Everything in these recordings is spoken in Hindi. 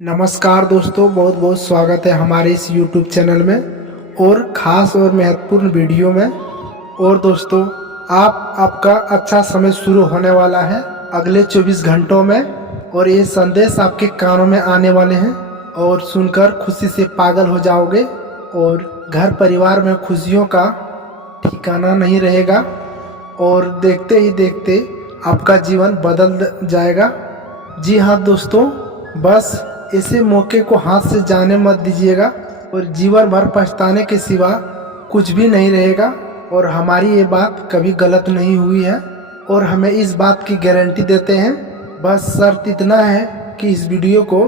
नमस्कार दोस्तों, बहुत बहुत स्वागत है हमारे इस YouTube चैनल में और ख़ास और महत्वपूर्ण वीडियो में। और दोस्तों, आपका अच्छा समय शुरू होने वाला है अगले 24 घंटों में, और ये संदेश आपके कानों में आने वाले हैं और सुनकर खुशी से पागल हो जाओगे और घर परिवार में खुशियों का ठिकाना नहीं रहेगा और देखते ही देखते आपका जीवन बदल जाएगा। जी हाँ दोस्तों, बस ऐसे मौके को हाथ से जाने मत दीजिएगा और जीवन भर पछताने के सिवा कुछ भी नहीं रहेगा। और हमारी ये बात कभी गलत नहीं हुई है और हमें इस बात की गारंटी देते हैं। बस शर्त इतना है कि इस वीडियो को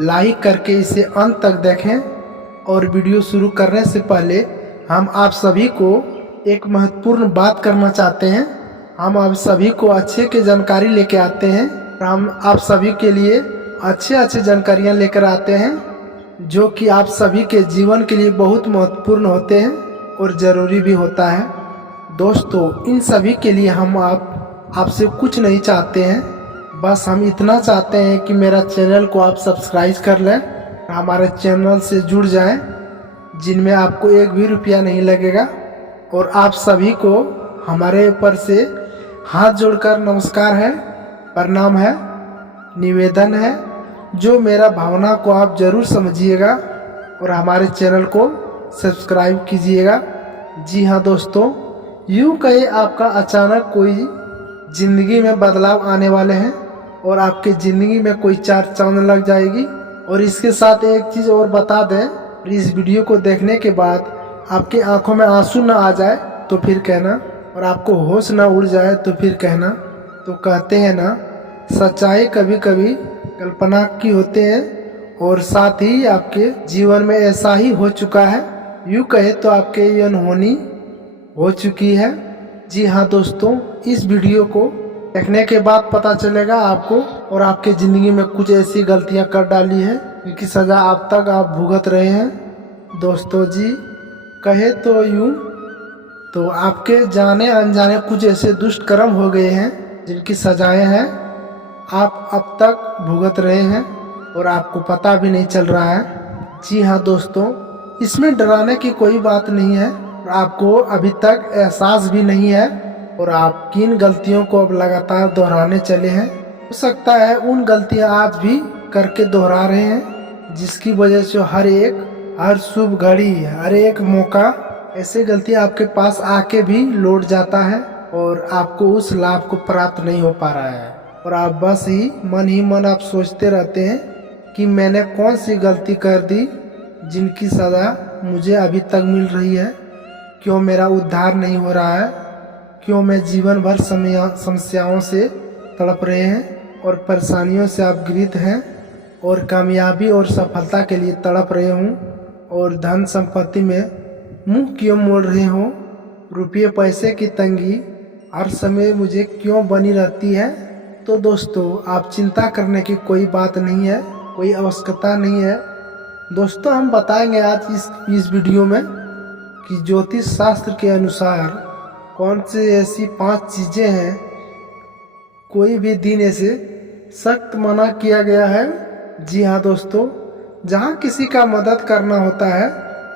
लाइक करके इसे अंत तक देखें। और वीडियो शुरू करने से पहले हम आप सभी को एक महत्वपूर्ण बात करना चाहते हैं। हम आप सभी को अच्छे की जानकारी लेके आते हैं। हम आप सभी के लिए अच्छे जानकारियां लेकर आते हैं जो कि आप सभी के जीवन के लिए बहुत महत्वपूर्ण होते हैं और ज़रूरी भी होता है। दोस्तों, इन सभी के लिए हम आपसे कुछ नहीं चाहते हैं, बस हम इतना चाहते हैं कि मेरा चैनल को आप सब्सक्राइब कर लें, हमारे चैनल से जुड़ जाएं, जिनमें आपको एक भी रुपया नहीं लगेगा। और आप सभी को हमारे ऊपर से हाथ जोड़कर नमस्कार है, प्रणाम है, निवेदन है। जो मेरा भावना को आप जरूर समझिएगा और हमारे चैनल को सब्सक्राइब कीजिएगा। जी हाँ दोस्तों, यूँ कहे आपका अचानक कोई ज़िंदगी में बदलाव आने वाले हैं और आपके ज़िंदगी में कोई चार चांद लग जाएगी। और इसके साथ एक चीज़ और बता दें, इस वीडियो को देखने के बाद आपकी आंखों में आंसू ना आ जाए तो फिर कहना, और आपको होश ना उड़ जाए तो फिर कहना। तो कहते हैं ना, सच्चाई कभी कभी कल्पना की होते हैं और साथ ही आपके जीवन में ऐसा ही हो चुका है। यूँ कहे तो आपके ये अनहोनी हो चुकी है। जी हाँ दोस्तों, इस वीडियो को देखने के बाद पता चलेगा आपको और आपके ज़िंदगी में कुछ ऐसी गलतियां कर डाली है जिनकी सज़ा अब तक आप भुगत रहे हैं। दोस्तों जी, कहे तो यूँ तो आपके जाने अनजाने कुछ ऐसे दुष्ट कर्म हो गए हैं जिनकी सजाएं हैं आप अब तक भुगत रहे हैं और आपको पता भी नहीं चल रहा है। जी हाँ दोस्तों, इसमें डराने की कोई बात नहीं है और आपको अभी तक एहसास भी नहीं है और आप किन गलतियों को अब लगातार दोहराने चले हैं। हो सकता है उन गलतियां आज भी करके दोहरा रहे हैं, जिसकी वजह से हर शुभ घड़ी, हर एक मौका ऐसे गलतियां आपके पास आके भी लौट जाता है और आपको उस लाभ को प्राप्त नहीं हो पा रहा है। और आप बस ही मन आप सोचते रहते हैं कि मैंने कौन सी गलती कर दी जिनकी सज़ा मुझे अभी तक मिल रही है। क्यों मेरा उद्धार नहीं हो रहा है, क्यों मैं जीवन भर समस्याओं से तड़प रहे हैं और परेशानियों से आप ग्रस्त हैं और कामयाबी और सफलता के लिए तड़प रहे हूँ और धन संपत्ति में मुंह क्यों मोड़ रहे हो। रुपये पैसे की तंगी हर समय मुझे क्यों बनी रहती है। तो दोस्तों, आप चिंता करने की कोई बात नहीं है, कोई आवश्यकता नहीं है। दोस्तों, हम बताएंगे आज इस वीडियो में कि ज्योतिष शास्त्र के अनुसार कौन सी ऐसी 5 चीज़ें हैं, कोई भी दिन ऐसे सख्त मना किया गया है। जी हाँ दोस्तों, जहाँ किसी का मदद करना होता है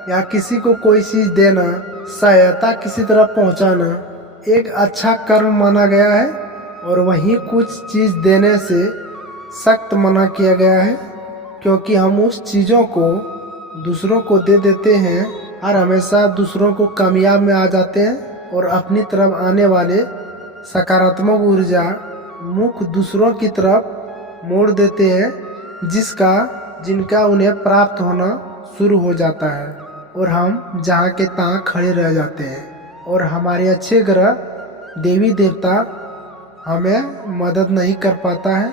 या किसी को कोई चीज़ देना, सहायता किसी तरह पहुँचाना एक अच्छा कर्म माना गया है और वहीं कुछ चीज़ देने से सख्त मना किया गया है, क्योंकि हम उस चीज़ों को दूसरों को दे देते हैं और हमेशा दूसरों को कामयाब में आ जाते हैं और अपनी तरफ आने वाले सकारात्मक ऊर्जा मुख दूसरों की तरफ मोड़ देते हैं, जिनका उन्हें प्राप्त होना शुरू हो जाता है और हम जहाँ के तहाँ खड़े रह जाते हैं और हमारे अच्छे ग्रह देवी देवता हमें मदद नहीं कर पाता है।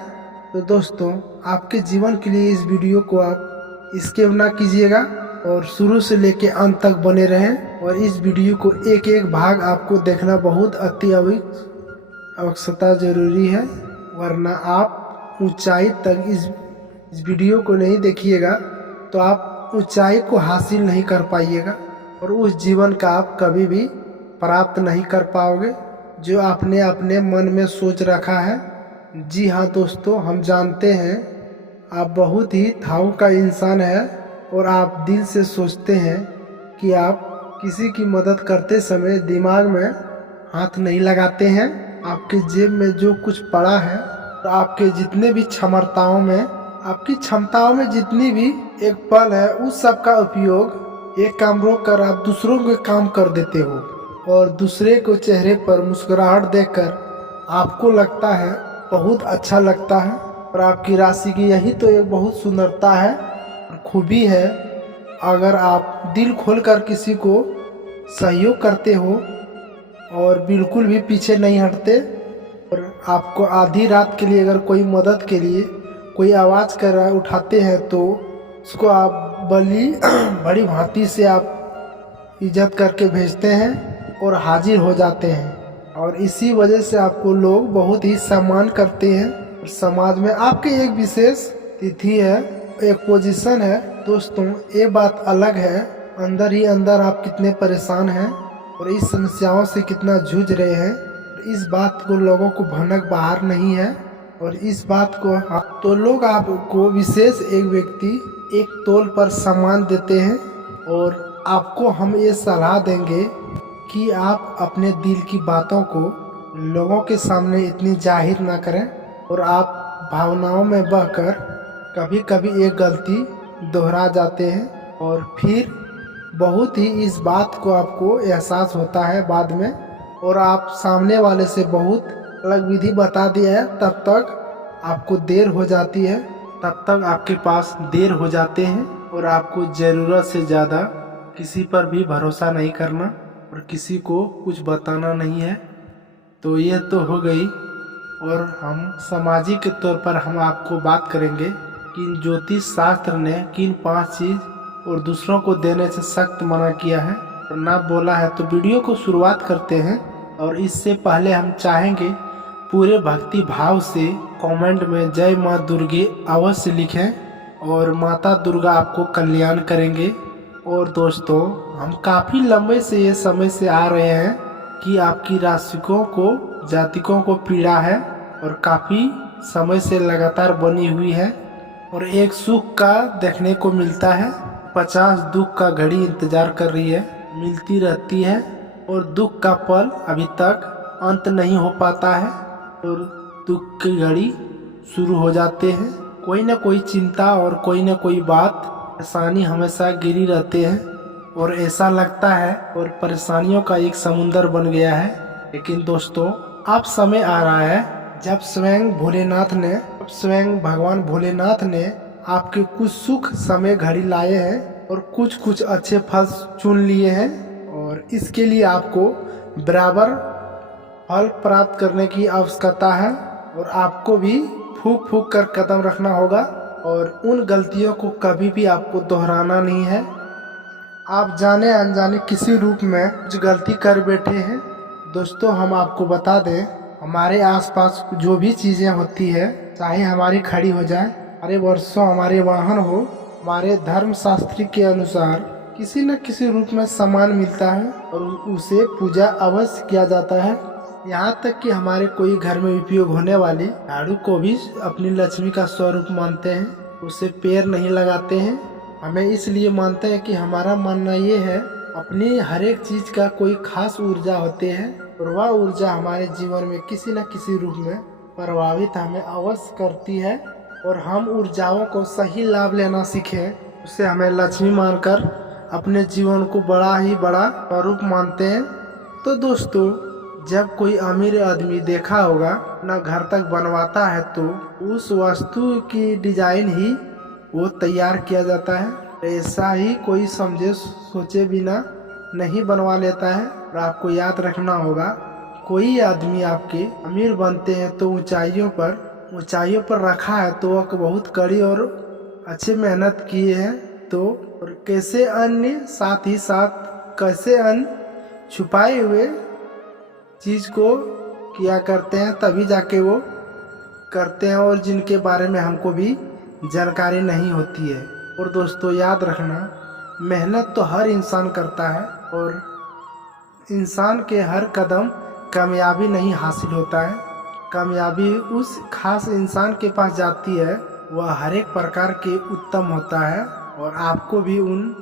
तो दोस्तों, आपके जीवन के लिए इस वीडियो को आप स्किप ना कीजिएगा और शुरू से लेके अंत तक बने रहें। और इस वीडियो को एक एक भाग आपको देखना बहुत अति आवश्यकता जरूरी है, वरना आप ऊंचाई तक इस वीडियो को नहीं देखिएगा तो आप ऊंचाई को हासिल नहीं कर पाइएगा और उस जीवन का आप कभी भी प्राप्त नहीं कर पाओगे जो आपने अपने मन में सोच रखा है। जी हाँ दोस्तों, हम जानते हैं आप बहुत ही थाऊ का इंसान है और आप दिल से सोचते हैं कि आप किसी की मदद करते समय दिमाग में हाथ नहीं लगाते हैं। आपके जेब में जो कुछ पड़ा है और आपके जितने भी क्षमताओं में, आपकी क्षमताओं में जितनी भी एक पल है, उस सब का उपयोग एक काम रोक कर आप दूसरों के काम कर देते हो और दूसरे को चेहरे पर मुस्कुराहट देखकर आपको लगता है बहुत अच्छा लगता है। और आपकी राशि की यही तो एक बहुत सुंदरता है और खूबी है। अगर आप दिल खोलकर किसी को सहयोग करते हो और बिल्कुल भी पीछे नहीं हटते, और आपको आधी रात के लिए अगर कोई मदद के लिए कोई आवाज़ कर रहा है उठाते हैं तो उसको आप बड़ी भांति से आप इज्जत करके भेजते हैं और हाजिर हो जाते हैं। और इसी वजह से आपको लोग बहुत ही सम्मान करते हैं। और समाज में आपकी एक विशेष तिथि है, एक पोजीशन है। दोस्तों, ये बात अलग है, अंदर ही अंदर आप कितने परेशान हैं और इस समस्याओं से कितना जूझ रहे हैं। इस बात को लोगों को भनक बाहर नहीं है और इस बात को तो लोग आपको विशेष एक व्यक्ति एक तौल पर सम्मान देते हैं। और आपको हम ये सलाह देंगे कि आप अपने दिल की बातों को लोगों के सामने इतनी जाहिर ना करें और आप भावनाओं में बहकर कभी कभी एक गलती दोहरा जाते हैं और फिर बहुत ही इस बात को आपको एहसास होता है बाद में, और आप सामने वाले से बहुत अलग विधि बता दिया है, तब तक आपको देर हो जाती है, तब तक आपके पास देर हो जाते हैं और आपको ज़रूरत से ज़्यादा किसी पर भी भरोसा नहीं करना और किसी को कुछ बताना नहीं है। तो ये तो हो गई। और हम सामाजिक के तौर पर हम आपको बात करेंगे कि ज्योतिष शास्त्र ने किन 5 चीज़ और दूसरों को देने से सख्त मना किया है और ना बोला है। तो वीडियो को शुरुआत करते हैं और इससे पहले हम चाहेंगे पूरे भक्ति भाव से कमेंट में जय माँ दुर्गे अवश्य लिखें और माता दुर्गा आपको कल्याण करेंगे। और दोस्तों, हम काफ़ी लंबे से ये समय से आ रहे हैं कि आपकी राशिकों को जातिकों को पीड़ा है और काफ़ी समय से लगातार बनी हुई है और एक सुख का देखने को मिलता है, 50 दुख का घड़ी इंतजार कर रही है, मिलती रहती है और दुख का पल अभी तक अंत नहीं हो पाता है और दुख की घड़ी शुरू हो जाते हैं। कोई ना कोई चिंता और कोई ना कोई बात परेशानी हमेशा गिरी रहते हैं और ऐसा लगता है और परेशानियों का एक समुंदर बन गया है। लेकिन दोस्तों, अब समय आ रहा है जब स्वयं भगवान भोलेनाथ ने आपके कुछ सुख समय घड़ी लाए हैं और कुछ अच्छे फल चुन लिए हैं और इसके लिए आपको बराबर फल प्राप्त करने की आवश्यकता है और आपको भी फूक फूक कर कदम रखना होगा और उन गलतियों को कभी भी आपको दोहराना नहीं है। आप जाने अनजाने किसी रूप में कुछ गलती कर बैठे हैं। दोस्तों, हम आपको बता दें, हमारे आसपास जो भी चीज़ें होती है, चाहे हमारी खड़ी हो जाए, हमारे वर्षों हमारे वाहन हो, हमारे धर्म शास्त्र के अनुसार किसी न किसी रूप में सम्मान मिलता है और उसे पूजा अवश्य किया जाता है। यहाँ तक कि हमारे कोई घर में उपयोग होने वाली झाड़ू को भी अपनी लक्ष्मी का स्वरूप मानते हैं, उसे पैर नहीं लगाते हैं। हमें इसलिए मानते हैं कि हमारा मानना ये है, अपनी हर एक चीज़ का कोई खास ऊर्जा होते हैं और वह ऊर्जा हमारे जीवन में किसी न किसी रूप में प्रभावित हमें अवश्य करती है और हम ऊर्जाओं को सही लाभ लेना सीखें, उसे हमें लक्ष्मी मानकर अपने जीवन को बड़ा ही बड़ा स्वरूप मानते हैं। तो दोस्तों, जब कोई अमीर आदमी देखा होगा ना घर तक बनवाता है तो उस वस्तु की डिजाइन ही वो तैयार किया जाता है। ऐसा ही कोई समझे सोचे बिना नहीं बनवा लेता है। और आपको याद रखना होगा, कोई आदमी आपके अमीर बनते हैं तो ऊंचाइयों पर रखा है तो वह बहुत कड़ी और अच्छी मेहनत किए हैं। तो और कैसे अन्य साथ ही साथ कैसे अन्य छुपाए हुए चीज़ को किया करते हैं, तभी जाके वो करते हैं और जिनके बारे में हमको भी जानकारी नहीं होती है। और दोस्तों, याद रखना, मेहनत तो हर इंसान करता है और इंसान के हर कदम कामयाबी नहीं हासिल होता है। कामयाबी उस खास इंसान के पास जाती है वह हर एक प्रकार के उत्तम होता है और आपको भी उन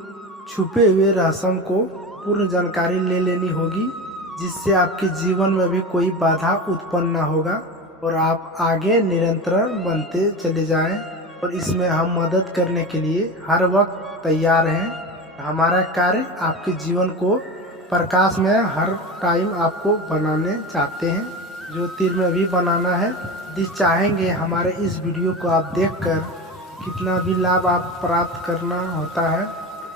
छुपे हुए रहस्य को पूर्ण जानकारी ले लेनी होगी, जिससे आपके जीवन में भी कोई बाधा उत्पन्न न होगा और आप आगे निरंतर बनते चले जाएं। और इसमें हम मदद करने के लिए हर वक्त तैयार हैं। हमारा कार्य आपके जीवन को प्रकाश में हर टाइम आपको बनाने चाहते हैं, ज्योतिर्मय बनाना है। यदि चाहेंगे हमारे इस वीडियो को आप देखकर कितना भी लाभ आप प्राप्त करना होता है,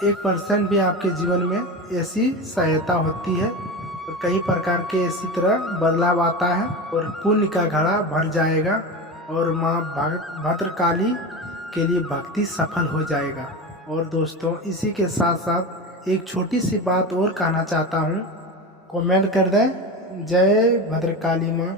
1% भी आपके जीवन में ऐसी सहायता होती है और कई प्रकार के इसी तरह बदलाव आता है और पुण्य का घड़ा भर जाएगा और माँ भद्रकाली के लिए भक्ति सफल हो जाएगा। और दोस्तों, इसी के साथ साथ एक छोटी सी बात और कहना चाहता हूँ, कमेंट कर दें। जय भद्रकाली माँ।